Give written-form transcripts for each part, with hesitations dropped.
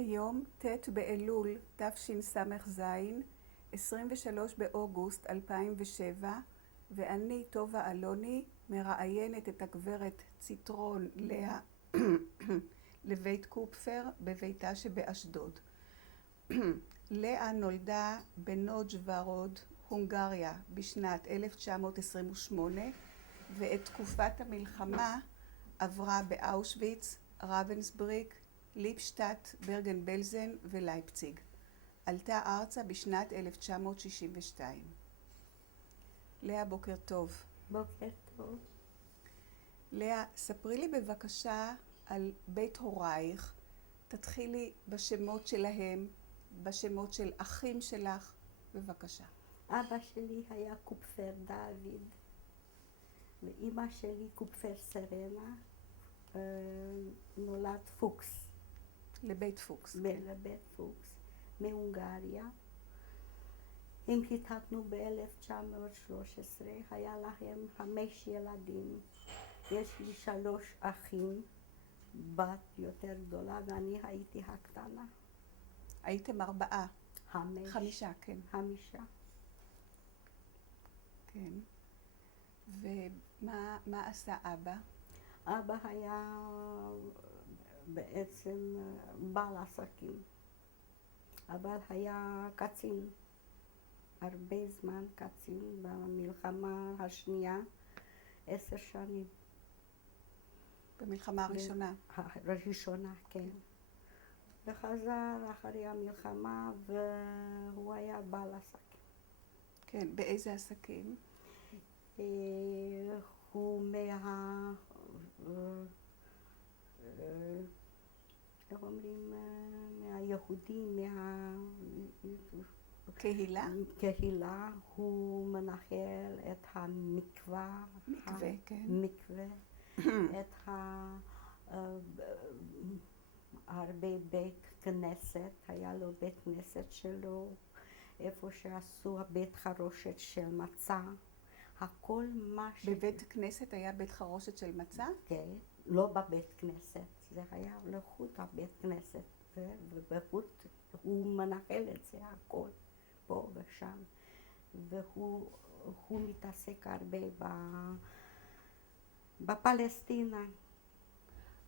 היום ט' באלול תשס"ז, 23 באוגוסט 2007, ואני, טובה אלוני, מראיינת את הגברת ציטרון לאה לבית קופפר בביתה שבאשדוד. לאה נולדה בנוג'וורוד, הונגריה, בשנת 1928, ואת תקופת המלחמה עברה באושוויץ, רבנסבריק, ליפשטט, ברגן בלזן ולייפציג. עלתה ארצה בשנת 1962. לאה, בוקר טוב. בוקר טוב. לאה, ספרי לי בבקשה על בית הורייך. תתחילי בשמות שלהם, בשמות של אחים שלך, בבקשה. אבא שלי היה קופפר דוד, ואימא שלי קופפר סרנה, נולד פוקס. לבית פוקס. לבית פוקס, מהונגריה. הם התחתנו ב-1913, היה להם 5 ילדים. יש לי 3 אחים, בת יותר גדולה, ואני הייתי הקטנה. הייתם 4? 5. 5, כן. 5. כן. ומה עשה אבא? אבא היה בעצם בעל עסקים, אבל היה קצין, הרבה זמן קצין במלחמה השנייה, 10 שנים. במלחמה הראשונה? הראשונה, כן. וחזר אחרי המלחמה והוא היה בעל עסקים. כן, באיזה עסקים? הוא איך אומרים, מהיהודים, קהילה? קהילה, הוא מנחל את המקווה. מקווה, כן. מקווה, את הרבה בית כנסת, היה לו בית כנסת שלו, איפה שעשו הבית חרושת של מצה. הכל מה בבית כנסת היה בית חרושת של מצה? כן, לא בבית כנסת, זה היה לחוט הבית כנסת, ובחוט הוא מנחל את זה הכל, פה ושם, והוא מתעסק הרבה בפלסטינה.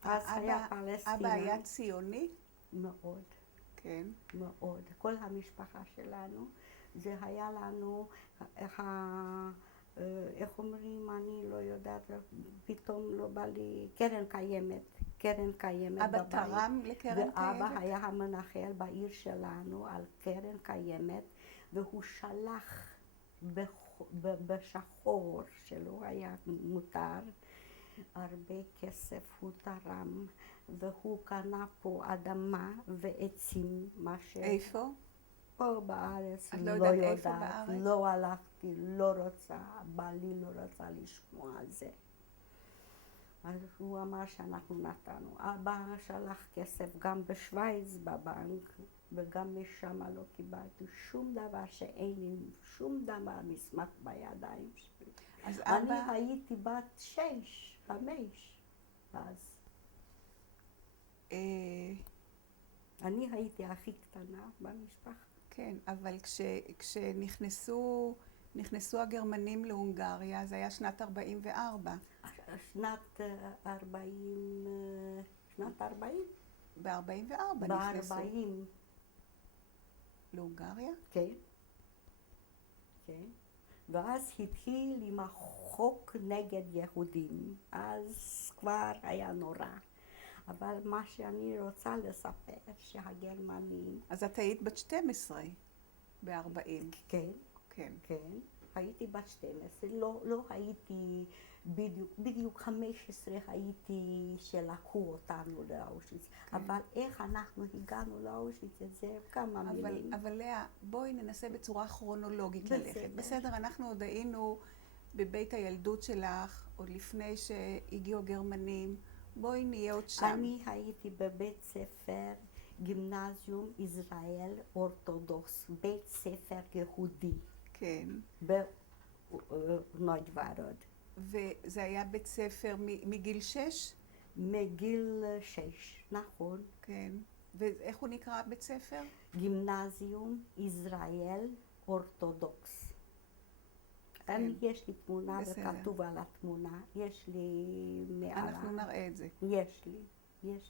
אז היה פלסטינה. אבא היה ציוני? מאוד. כן. מאוד. כל המשפחה שלנו, זה היה לנו, איך אומרים, אני לא יודעת, פתאום לא בא לי, קרן קיימת בבית. אבא תרם לקרן קיימת? ואבא היה המנחל בעיר שלנו על קרן קיימת, והוא שלח בשחור, שלא היה מותר, הרבה כסף הוא תרם, והוא קנה פה אדמה ועצים, מה ש... איפה? פה בארץ, את לא יודעת איפה בארץ? לא הלכתי, לא רוצה, בעלי לא רצה לשמוע על זה. אז הוא אמר שאנחנו נתנו. אבא שלח כסף גם בשוויץ בבנק, וגם משם לא קיבלתי שום דבר, שאין לי שום דבר מסמך בידיים שלי. אז אבא... אני הייתי בת 6, 5, אז. אני הייתי הכי קטנה במשפחה. כן, אבל כשנכנסו הגרמנים להונגריה, זה היה שנת 44. שנת 40. ב-44 נכנסו. ב-40. להונגריה? כן. כן. ואז התחיל עם החוק נגד יהודים, אז כבר היה נורא. אבל מה שאני רוצה לספר, שהגרמנים... אז את היית בת 12 ב-40. כן. כן. כן. הייתי בת 12, לא הייתי בדיוק 15 הייתי שלקחו אותנו לאושוויץ. כן. אבל איך אנחנו הגענו לאושוויץ, זה כמה מילים. אבל לאה, בואי ננסה בצורה כרונולוגית ללכת. בסדר, אנחנו עוד היינו בבית הילדות שלך, עוד לפני שהגיעו הגרמנים. בואי נהיה עוד שם. אני הייתי בבית ספר גימנזיום ישראל אורתודוקס, בית ספר יהודי. כן. בנוג'וורוד. וזה היה בית ספר מגיל 6? מגיל 6, נכון. כן. ואיך הוא נקרא בית ספר? גימנזיום ישראל אורתודוקס. כן. יש לי תמונה בסדר. וכתוב על התמונה, יש לי מעלה. אנחנו נראה את זה. יש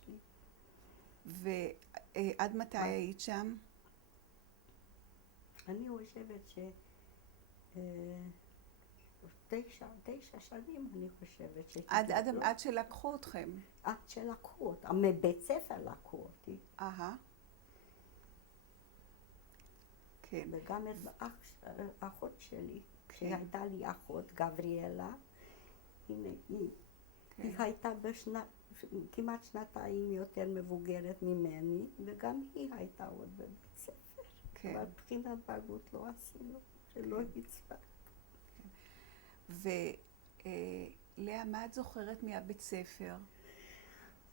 לי. ועד מתי היית שם? אני חושבת תשע שנים, אני חושבת עד שלקחו אתכם. עד שלקחו אותה, מבית ספר לקחו אותי. כן. וגם את אחות שלי, כשהייתה לי אחות, גבריאלה, הנה היא. כן. היא הייתה כמעט שנתיים יותר מבוגרת ממני, וגם היא הייתה עוד בבית ספר. כן. אבל בחינת בגרות לא עשינו, שלא הצבעת. ולאה, מה את זוכרת מהבית ספר?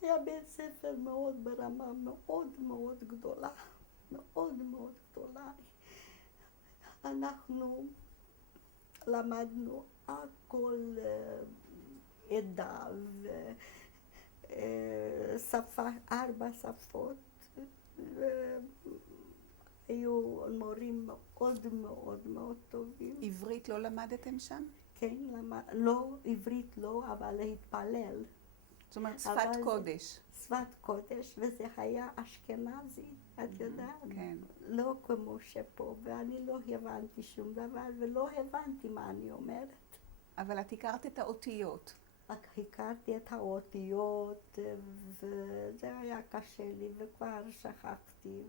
היה בית ספר מאוד ברמה מאוד מאוד גדולה, מאוד מאוד גדולה. אנחנו למדנו הכל עדה ושפה, 4 שפות. היו מורים מאוד מאוד מאוד טובים. עברית לא למדתם שם? כן, לא, עברית לא, אבל להתפלל. זאת אומרת שפת קודש. שפת קודש, וזה היה אשכנזי, את יודעת? כן. לא כמו שפה, ואני לא הבנתי שום דבר, ולא הבנתי מה אני אומרת. אבל את הכרת את האותיות. רק הכרתי את האותיות, וזה היה קשה לי, וכבר שכחתי.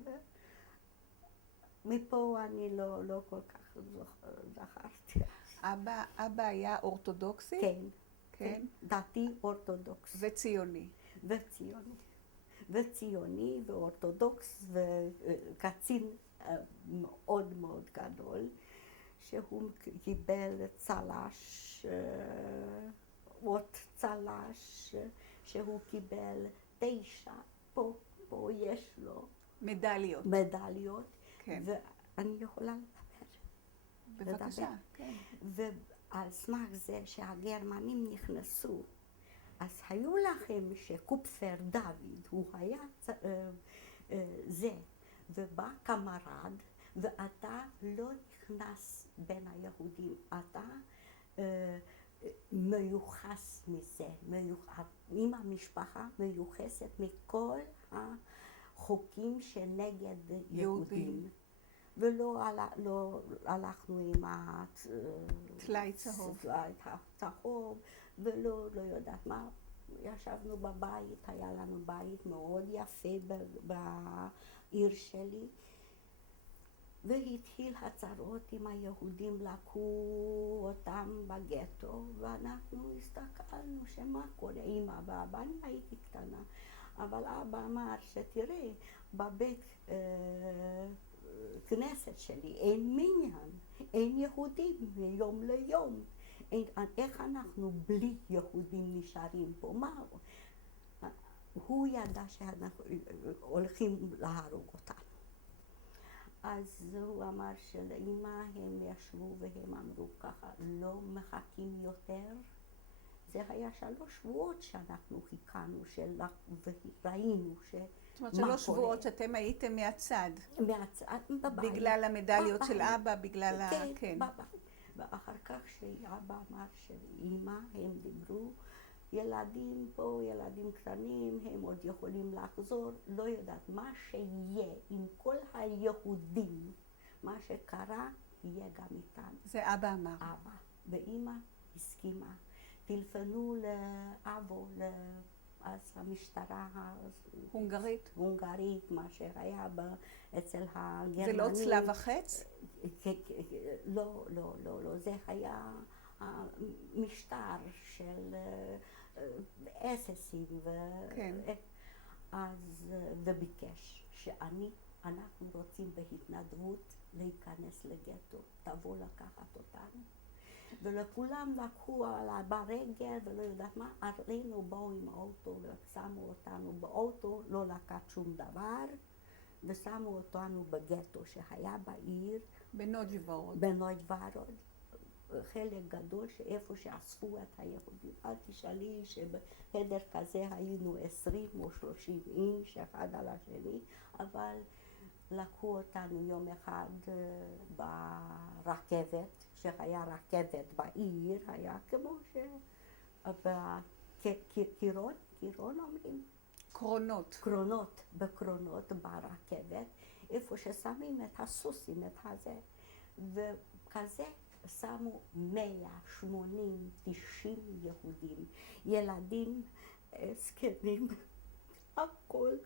מפה אני לא כל כך זכרתי. אבא היה אורתודוקסי? כן. כן. דתי אורתודוקס. וציוני. וציוני ואורתודוקס וקצין מאוד מאוד גדול, שהוא קיבל צל"ש, אות צל"ש, שהוא קיבל 9, פה יש לו מדליות. כן. ואני יכולה לדבר. בבקשה, כן. ועל סמך זה שהגרמנים נכנסו, אז היו לכם שקופפר דוד, הוא היה זה, ובא קמרד, ואתה לא נכנס בין היהודים, אתה מיוחס מזה, עם המשפחה מיוחסת מכל החוקים שנגד יהודים. ולא הלכנו עם טלאי צהוב, ולא יודעת מה. ישבנו בבית, היה לנו בית מאוד יפה בעיר שלי, והתחיל הצרות עם היהודים, לקחו אותם בגטו, ואנחנו הסתכלנו שמה קורה עם אבא. אני הייתי קטנה, אבל אבא אמר שתראה, בבית כנסת שלי אין מניין, אין יהודים מיום ליום. איך אנחנו בלי יהודים נשארים פה? מה? הוא ידע שאנחנו הולכים להרוג אותנו. אז הוא אמר שלאמא הם ישבו והם אמרו ככה, לא מחכים יותר. זה היה 3 שבועות שאנחנו חיכנו וראינו זאת אומרת 3 שבועות שאתם הייתם מהצד. מהצד, בבית. בגלל המדליות של אבא, בגלל כן, בבית. ואחר כך שאבא אמר שאמא, הם דיברו, ילדים פה, ילדים קטנים, הם עוד יכולים לחזור, לא יודעת, מה שיהיה עם כל היהודים, מה שקרה, יהיה גם איתנו. זה אבא אמר. אבא. ואמא הסכימה. טלפנו לאבו, אז המשטרה הונגרית, מה שהיה אצל הגרמנים. זה לא צלב החץ? לא, זה היה משטר של אססים, וביקש שאנחנו רוצים בהתנדבות להיכנס לגטו, תבוא לקחת אותנו. ולכולם לקחו ברגל ולא יודעת מה, עלינו באו עם האוטו ושמו אותנו באוטו, לא לקח שום דבר, ושמו אותנו בגטו שהיה בעיר. בנוידוורוד. חלק גדול שאיפה שאספו את היהודים. אל תשאלי שבחדר כזה היינו 20 או 30 איש אחד על השני, אבל לקחו אותנו יום אחד ברכבת, שהיה רכבת בעיר, היה כמו קירון אומרים? קרונות. בקרונות ברכבת, איפה ששמים את הסוסים, את הזה. וכזה שמו 180, 90 יהודים, ילדים, זקנים, הכל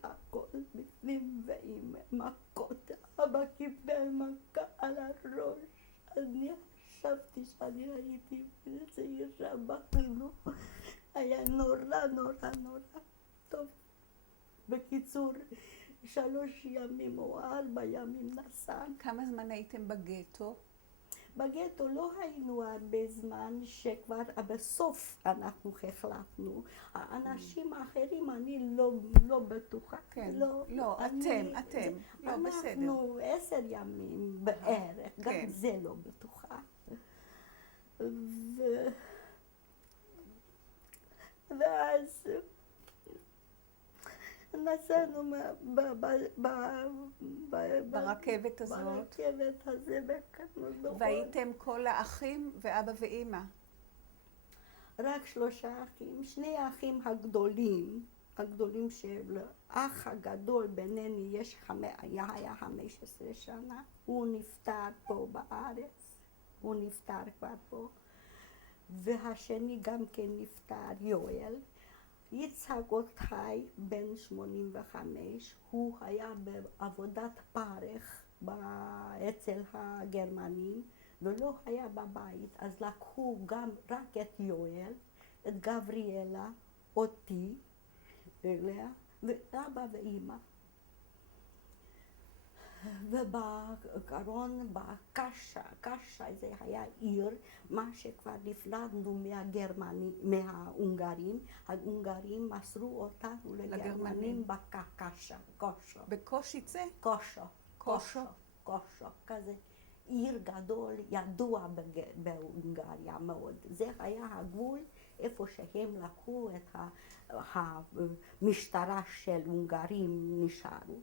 בפנים ועם מכות. אבא קיבל מכה על הראש. אני חשבתי שאני הייתי צעירה בחינוך. היה נורא. טוב, בקיצור, 3 ימים או 4 ימים נסענו. כמה זמן הייתם בגטו? בגטו לא היינו הרבה זמן, שכבר בסוף אנחנו החלטנו. האנשים האחרים, אני לא בטוחה. כן, לא, אתם, לא בסדר. אנחנו 10 ימים בערך, גם זה לא בטוחה. ואז נסענו ברכבת הזאת. ברכבת הזה בקטנו דוחות. והייתם כל האחים ואבא ואימא? רק 3 אחים, 2 האחים הגדולים שלאח הגדול בינינו היה 15 שנה. הוא נפטר פה בארץ, הוא נפטר כבר פה. והשני גם כן נפטר, יואל. יצחק עוד חי, בן 85, הוא היה בעבודת פרך אצל הגרמנים ולא היה בבית, אז לקחו גם רק את יואל, את גבריאלה, אותי, ואבא ואימא. ובקרון, קשה זה היה עיר, מה שכבר נפלדנו מההונגרים, ההונגרים מסרו אותנו לגרמנים בקשה. בקושיצה? קושו, כזה עיר גדול, ידוע בהונגריה מאוד. זה היה הגבול איפה שהם לקחו את המשטרה של הונגרים נשארו.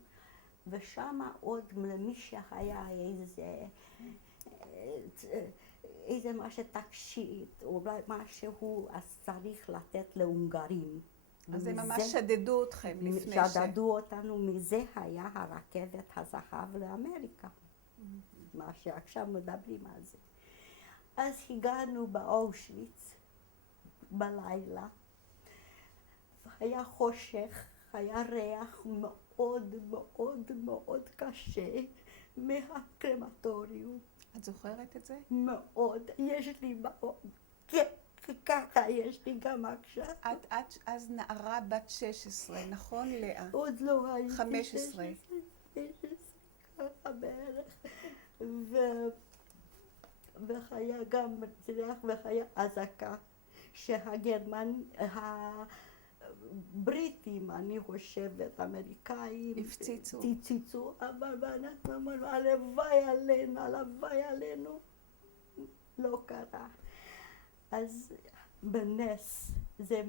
ושם עוד למי שהיה איזה משהו תקשית, או משהו אז צריך לתת להונגרים. אז הם ממש שדדו אתכם לפני שדדו אותנו, מזה היה הרכבת הזהב לאמריקה. מה שעכשיו מדברים על זה. אז הגענו באושוויץ בלילה, היה חושך, היה ריח מאוד קשה מהקרמטוריום. את זוכרת את זה? מאוד, יש לי מאוד, ככה יש לי גם עכשיו. את אז נערה בת 16, נכון לאה? עוד לא הייתי 15. 16, ככה בערך. והיה גם ריח והיה אזעקה שהגרמנים, הבריטים, אני חושבת, אמריקאים, הפציצו, אבל אנחנו אמרנו, הלוואי עלינו, לא קרה. אז בנס, זה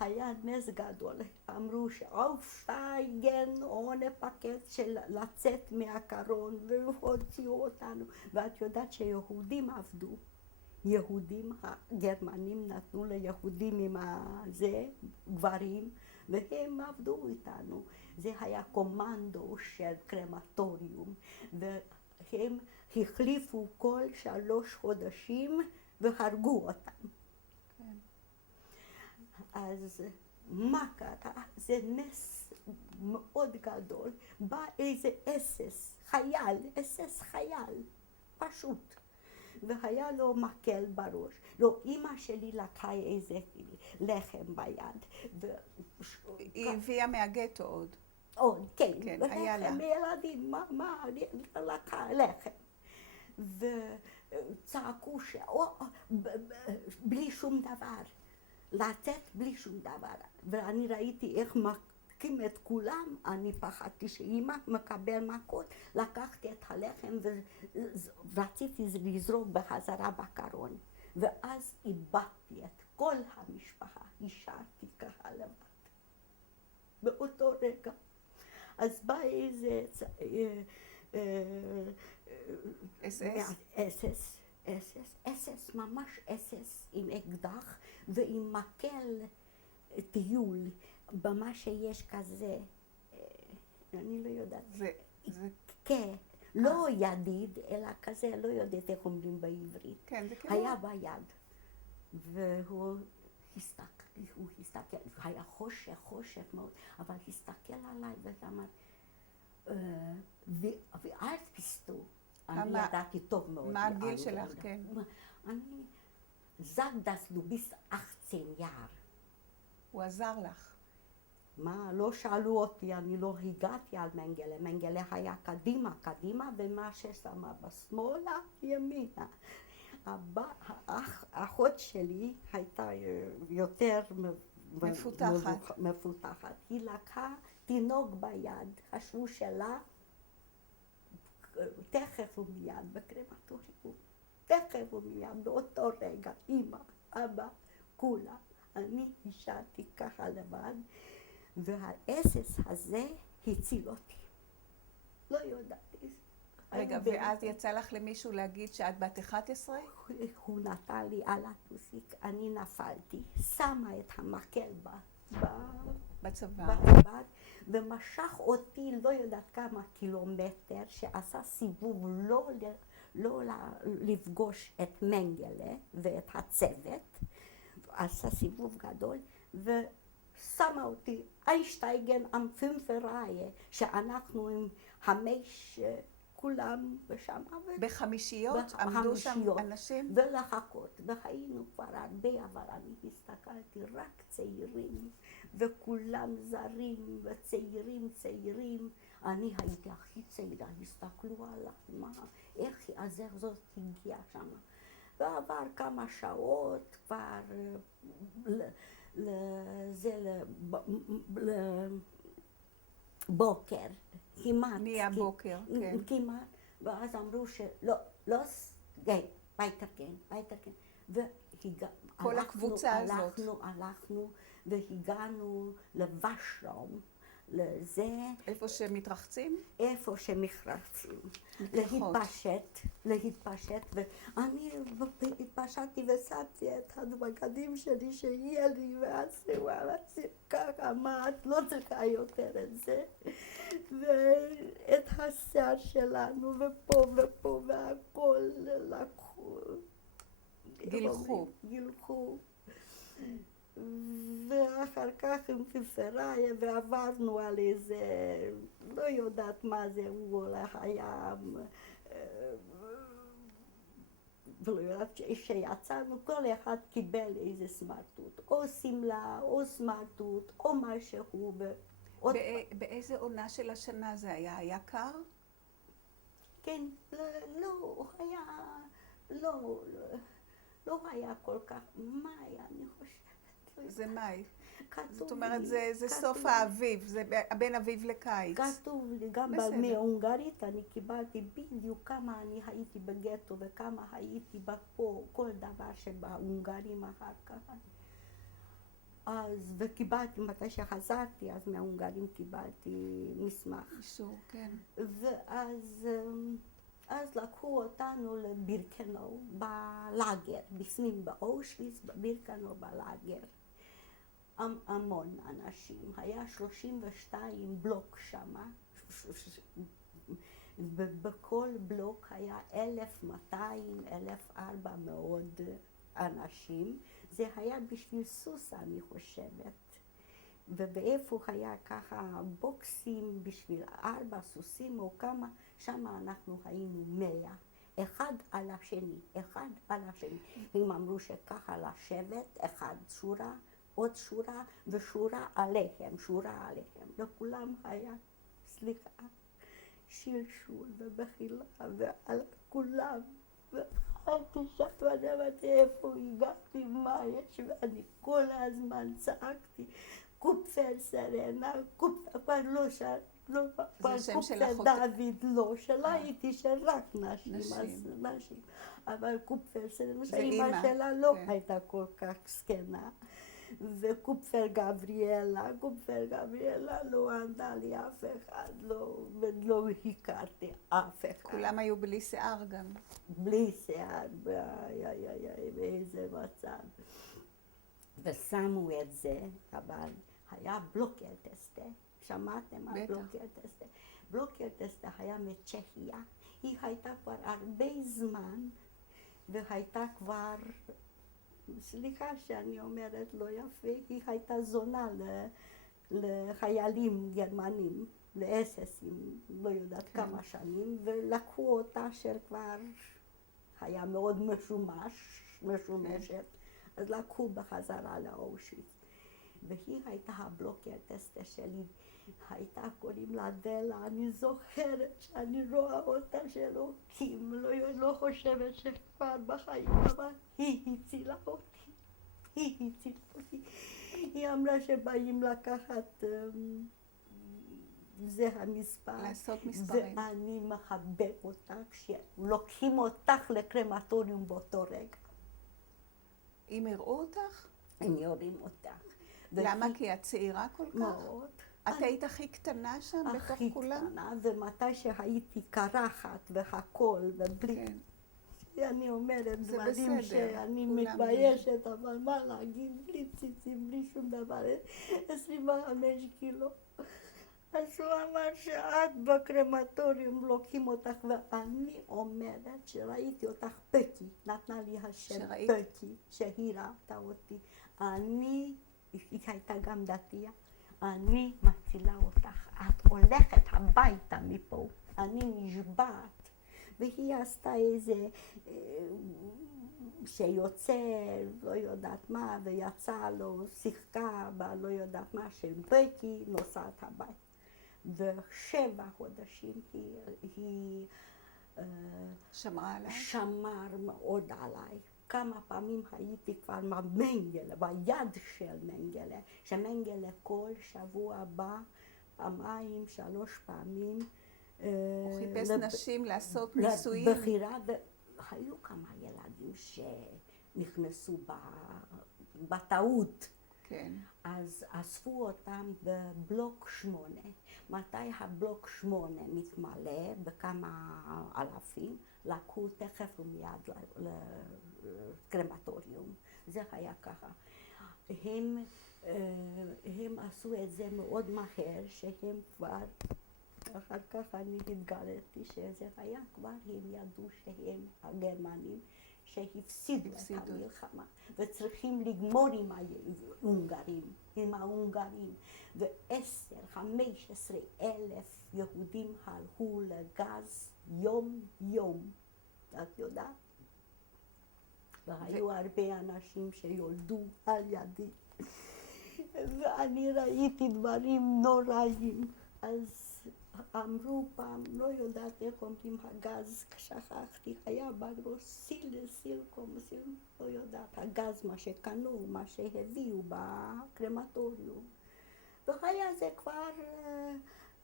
היה נס גדול, אמרו שאופשטייגן ohne פקט של לצאת מהקרון, והוציאו אותנו, ואת יודעת שיהודים עבדו. יהודים, הגרמנים נתנו ליהודים עם זה, גברים, והם עבדו איתנו. זה היה קומנדו של קרמטוריום, והם החליפו כל 3 חודשים והרגו אותם. כן. אז מה קרה? זה נס מאוד גדול. בא איזה חייל, פשוט. והיה לו מקל בראש. לא, אמא שלי לקחה איזה לחם ביד. היא הביאה מהגטו עוד, כן. היה לה. לחם ילדים, מה, לקחה לחם. וצעקו בלי שום דבר. לצאת בלי שום דבר. ואני ראיתי איך מכים את כולם, אני פחדתי שאמא מקבל מכות. לקחתי את הלחם ורציתי לזרוק בחזרה בקרון. ואז איבדתי את כל המשפחה, השארתי ככה לבד. באותו רגע. אז בא איזה אס-אס, ממש אס-אס עם אקדח ועם מקל טיול, במה שיש כזה, אני לא יודעת. כן, לא ידיד, אלא כזה, לא יודעת איך אומרים בעברית. כן, זה כמו... היה ביד. והוא הסתכל, היה חושך מאוד, אבל הסתכל עליי ואמר, ואל תסתו. אני ידעתי טוב מאוד. מה הגיל שלך, כן? אני, sag, dass du bist 18 Jahre. הוא עזר לך. מה, לא שאלו אותי, אני לא הגעתי על מנגלה. מנגלה היה קדימה, ומה ששמה בשמאלה, ימינה. האחות שלי הייתה יותר מפותחת. היא לקחה תינוק ביד, חשבו שלה, תכף ומיד בקרמטוריום. תכף ומיד, באותו רגע, אמא, אבא, כולה. אני השארתי ככה לבד, והאסס הזה הציל אותי. לא יודעתי. רגע, ואז יצא לך למישהו להגיד שאת בת 11? הוא נתן לי על הטוסיק, אני נפלתי, שמה את המקל בצבא, ומשך אותי לא יודעת כמה קילומטר, שעשה סיבוב לא לפגוש את מנגלה ואת הצוות, עשה סיבוב גדול, ושמה אותי איינשטייגן עם 5 רעיה, שאנחנו עם 5 כולם בשם. בחמישיות? עמדו שם אנשים? ולחכות, והיינו כבר הרבה, אבל אני הסתכלתי רק צעירים, וכולם זרים וצעירים. אני הייתי הכי צעירה, הסתכלו עליי, איך זאת הגיעה שם. ועבר כמה שעות כבר לבוקר, כמעט. נהיה בוקר, כן. כמעט, ואז אמרו שלא, weitergehen. כל הקבוצה הזאת. הלכנו והגענו לוושרום, לזה... איפה שמתרחצים? איפה שמתרחצים. להתפשט, ואני התפשטתי ושמתי את הבגדים שלי שיהיה לי, ואז ככה, מה, את לא צריכה יותר את זה. ואת השיער שלנו, ופה, והכל לקחו. גילחו. ואחר כך עם פיפריה, ועברנו על איזה, לא יודעת מה זה, הוא הולך הים, ולא יודעת שיצאנו, כל אחד קיבל איזה סמרטוט, או סמלה, או סמרטוט, או משהו. באיזה עונה של השנה זה היה? היה קר? כן, לא היה כל כך, מאי, אני חושבת. זה מאי. זאת אומרת, זה סוף האביב, זה בין אביב לקיץ. כתוב לי, גם מהונגרית אני קיבלתי בדיוק כמה אני הייתי בגטו וכמה הייתי בפה, כל דבר שבהונגרים אחר כך. אז, וקיבלתי, מתי שחזרתי, אז מההונגרים קיבלתי מסמך. אישור, כן. אז לקחו אותנו לבירקנאו בלאגר, בפנים באושוויץ, בבירקנאו בלאגר. המון אנשים, היה 32 בלוק שמה, ובכל בלוק היה 1,200, 1,400 אנשים. זה היה בשביל סוס, אני חושבת. ובאיפה היה ככה בוקסים בשביל 4 סוסים או כמה, שם אנחנו היינו 100. אחד על השני. הם אמרו שככה לשבת, אחד שורה, עוד שורה, ושורה עליהם. לכולם היה, סליחה, שלשול ובחילה ועל כולם. ואחרתי שם ואמרתי איפה הגעתי, מה יש, ואני כל הזמן צעקתי. קופפר סרנה, כבר לא שר, כבר השם של קופפר אחותך. דוד לא, שלא הייתי שרק נשים, אז נשים. נשים. אבל קופפר סרנה, זה שאימא אימא, שלה לא כן. הייתה כל כך זקנה. וקופפר גבריאלה לא ענתה לי אף אחד, ולא הכרתי אף אחד. כולם היו בלי שיער גם. בלי שיער, באיזה מצב. ושמו את זה, אבל היה בלוקלטסטה, שמעתם על בטח. בלוקלטסטה? בלוקלטסטה היה מצ'כיה, היא הייתה כבר הרבה זמן, והייתה כבר, סליחה שאני אומרת לא יפה, היא הייתה זונה לחיילים גרמנים, לאססים, לא יודעת כמה שנים, ולקחו אותה שכבר היה מאוד משומשת, אז לקחו בחזרה לאושוויץ. והיא הייתה הבלוקלטסטה שלי, הייתה קוראים לה דלה, אני זוכרת שאני רואה אותה שאלוקים, לא חושבת שכבר בחיים, אבל היא הצילה אותי, היא אמרה שבאים לקחת, זה המספר, לעשות מספרים. ואני מחבק אותך, שלוקחים אותך לקרמטוריום באותו רגע. אם הראו אותך? הם יורים אותך. למה? כי את צעירה כל כך? מאוד. את היית הכי קטנה שם בתוך הכי כולם? קטנה, ומתי שהייתי קרחת והכל, ובלי... כן. אני אומרת זה דברים בסדר, שאני כולם מתביישת, אבל מה להגיד, בלי ציצים, בלי שום דבר, 25 קילו. אז הוא אמר שאת בקרמטוריום לוקחים אותך, ואני אומרת שראיתי אותך פקי, נתנה לי השם שראית? פקי, שהיא ראתה אותי. היא הייתה גם דתייה, אני מצילה אותך, את הולכת הביתה מפה, אני נשבעת. והיא עשתה איזה שיוצא, לא יודעת מה, ויצא לו, שיחקה לא יודעת מה, של בקי, נוסעת הביתה. ו7 חודשים היא שמרה עליי? שמר מאוד עליי. כמה פעמים הייתי כבר במנגלה, ביד של מנגלה, שמנגלה כל שבוע בא 2, 3 פעמים. הוא חיפש נשים לעשות ניסויים? בחירה, והיו כמה ילדים שנכנסו בטעות. כן. אז אספו אותם בבלוק 8. מתי הבלוק 8 מתמלא בכמה אלפים, לקחו תכף ומיד לקרמטוריום. זה היה ככה. הם עשו את זה מאוד מהר, שהם כבר, אחר כך אני התגלתי שזה היה כבר, הם ידעו שהם הגרמנים שהפסידו את המלחמה, וצריכים לגמור עם ההונגרים, ו10-15 אלף יהודים הלכו לגז יום, את יודעת? והיו הרבה אנשים שיולדו על ידי, ואני ראיתי דברים נוראים. אז אמרו פעם, לא יודעת איך אומרים הגז, שכחתי, היה בראש סילקום, לא יודעת, הגז, מה שקנו, מה שהביאו בקרמטוריום. והיה זה כבר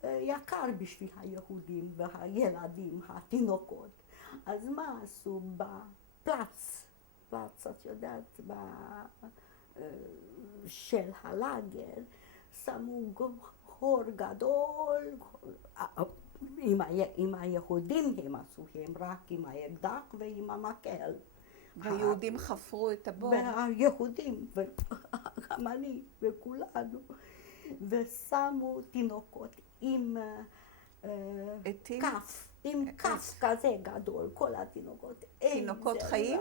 יקר בשביל היהודים והילדים, התינוקות. אז מה עשו בפלץ, את יודעת, של הלאגר, שמו חור גדול, עם היהודים הם עשו, הם רק עם האקדח ועם המקל. והיהודים חפרו את הבור? והיהודים, וגם אני וכולנו, ושמו תינוקות עם כף, עם כף כזה גדול, כל התינוקות. תינוקות חיים?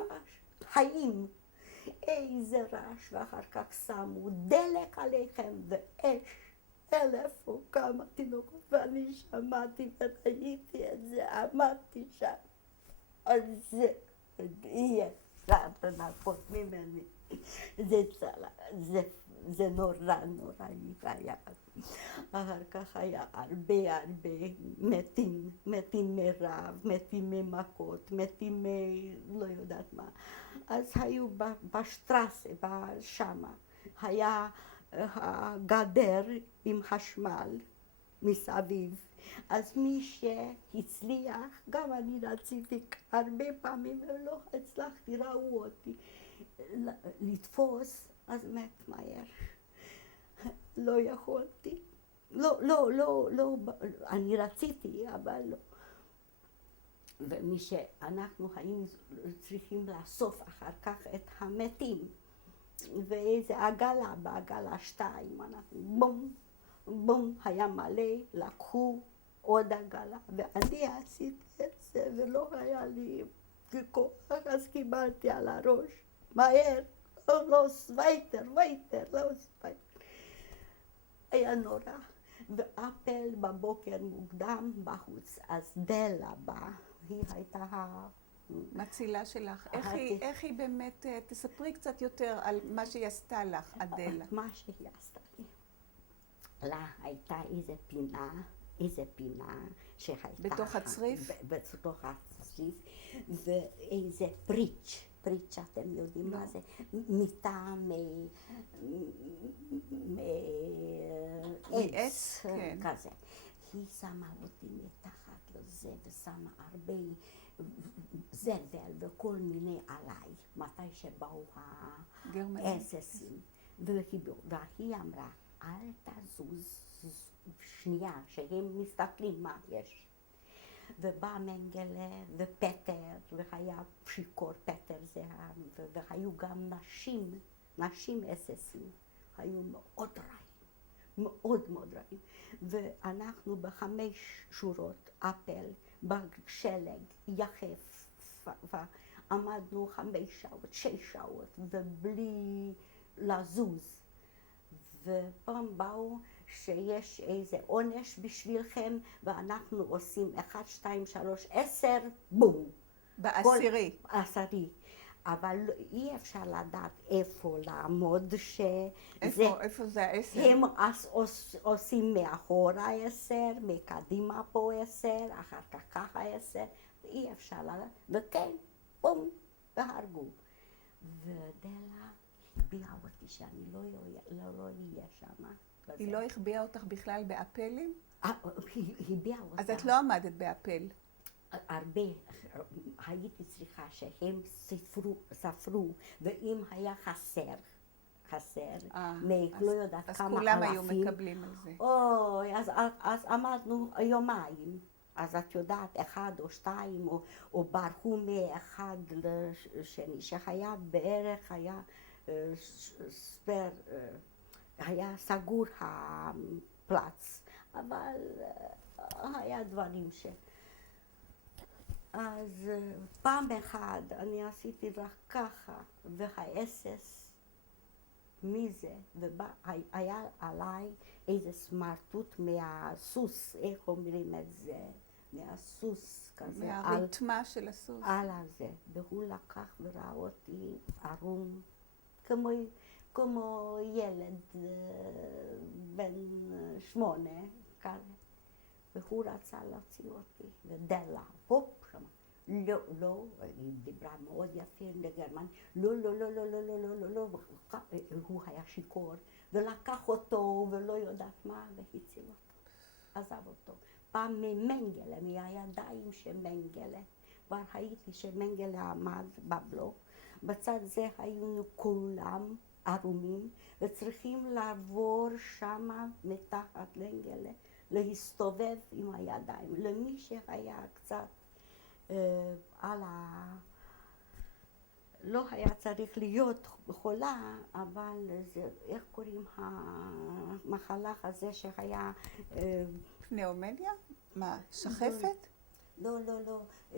חיים. איזה רעש, ואחר כך שמו דלק עליכם ואש. 1000 או כמה תינוקות, ואני שמעתי וראיתי את זה, עמדתי שם. אז זה יהיה לנקות ממני. זה נורא היה. אחר כך היה הרבה מתים מרעב, מתים ממכות, מתים לא יודעת מה. אז היו בשטרסה, שמה, היה הגדר עם חשמל מסביב. אז מי שהצליח, גם אני רציתי הרבה פעמים ולא הצלחתי, ראו אותי לתפוס, אז מת מהר. לא יכולתי. לא, אני רציתי, אבל לא. ומי שאנחנו היינו צריכים לאסוף אחר כך את המתים. ואיזה עגלה, בעגלה 2, אנחנו בום, בום, היה מלא, לקחו עוד עגלה, ואני עשיתי את זה, ולא היה לי כוח, אז קיבלתי על הראש, מהר, לא סווייטר, לא סווייטר. היה נורא, ואפל בבוקר מוקדם בחוץ, אז דלה באה, היא הייתה מצילה שלך. איך היא באמת, תספרי קצת יותר על מה שהיא עשתה לך, אדלה. מה שהיא עשתה לי. לה הייתה איזה פינה שהייתה... בתוך הצריף? בתוך הצריף, ואיזה פריץ', אתם יודעים מה זה? מיטה מעץ כזה. היא שמה אותי מתחת לזה ושמה הרבה זבל וכל מיני עליי, מתי שבאו האססים. והיא אמרה, אל תזוז שנייה, שהם מסתכלים מה יש. ובא מנגלה ופטר, והיה שיכור פטר זה, והיו גם נשים אססים, היו מאוד רעים, מאוד רעים. ואנחנו ב5 שורות, אפל, בשלג, יחף, ועמדנו 5 שעות, 6 שעות, ובלי לזוז. ופעם באו שיש איזה עונש בשבילכם, ואנחנו עושים 1, 2, 3, 10, בום. בעשירי. בעשירי. אבל אי אפשר לדעת איפה לעמוד, איפה זה 10? הם עושים מאחורה 10, מקדימה פה 10, אחר כך ככה 10, אי אפשר לדעת, וכן, בום, והרגו. ודלה החביאה אותי שאני לא אהיה שמה. היא לא החביאה אותך בכלל באפלים? היא החביאה אותה. אז את לא עמדת באפל. הרבה, הייתי צריכה שהם ספרו, ואם היה חסר, לא יודעת כמה אלפים. אז כולם היו מקבלים על זה. אוי, אז עמדנו יומיים. אז את יודעת, 1 או 2, או ברחו מאחד לשני, שהיה בערך, היה סגור הפלץ, אבל היה דברים אז פעם אחת אני עשיתי רק ככה, והאסס מזה, והיה עליי איזה סמרטוט מהסוס, איך אומרים את זה? מהסוס כזה. מהרתמה של הסוס. על הזה, והוא לקח וראה אותי ערום, כמו ילד בן 8, כזה. והוא רצה להוציא אותי, ודלה, הופ, שמה. לא, היא דיברה מאוד יפה לגרמן, לא, הוא היה שיכור, ולקח אותו, ולא יודעת מה, והציל אותו, עזב אותו. פעם ממנגלה, מהידיים של מנגלה, כבר הייתי שמנגלה עמד בבלוק, בצד זה היינו כולם ערומים, וצריכים לעבור שמה מתחת מנגלה, להסתובב עם הידיים. למי שהיה קצת לא היה צריך להיות חולה, אבל זה, איך קוראים המחלה הזה שהיה... פנאומניה? מה, שחפת? לא,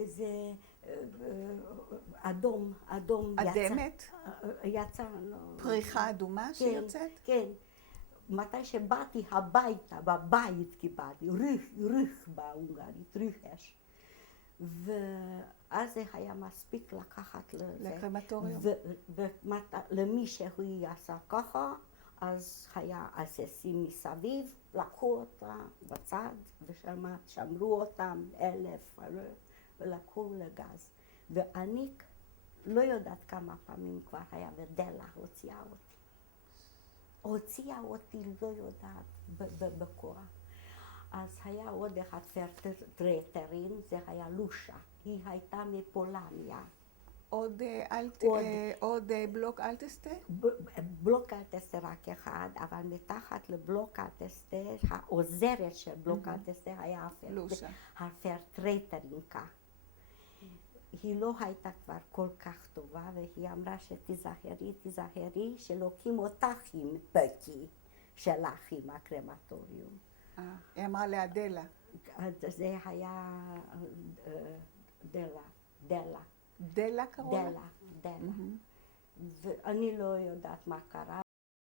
זה אדום אדמת? יצא, לא... פריחה אדומה שיוצאת? כן. מתי שבאתי הביתה, בבית קיבלתי, ריח בהונגרית, ריחש. ואז זה היה מספיק לקחת לקרמטוריום. ולמי שהוא עשה ככה, אז היה אססים מסביב, לקחו אותה בצד, ושמרו אותם 1000, ולקחו לגז. ואני לא יודעת כמה פעמים כבר היה, ודלה הוציאה אותי. הוציאה אותי, לא יודעת, בכוח. אז היה עוד אחד פרטרטרין, זה היה לושה. היא הייתה מפולניה. עוד בלוק אלטסטה? בלוק אלטסטה רק אחד, אבל מתחת לבלוק אלטסטה, העוזרת של בלוק אלטסטה היה הפרטרטרינקה. היא לא הייתה כבר כל כך טובה, והיא אמרה שתיזהרי, שלוקים אותך עם פקי שלך עם הקרמטוריום. היא אמרה לאדלה. זה היה דלה. דלה קראו לה? דלה. ואני לא יודעת מה קרה.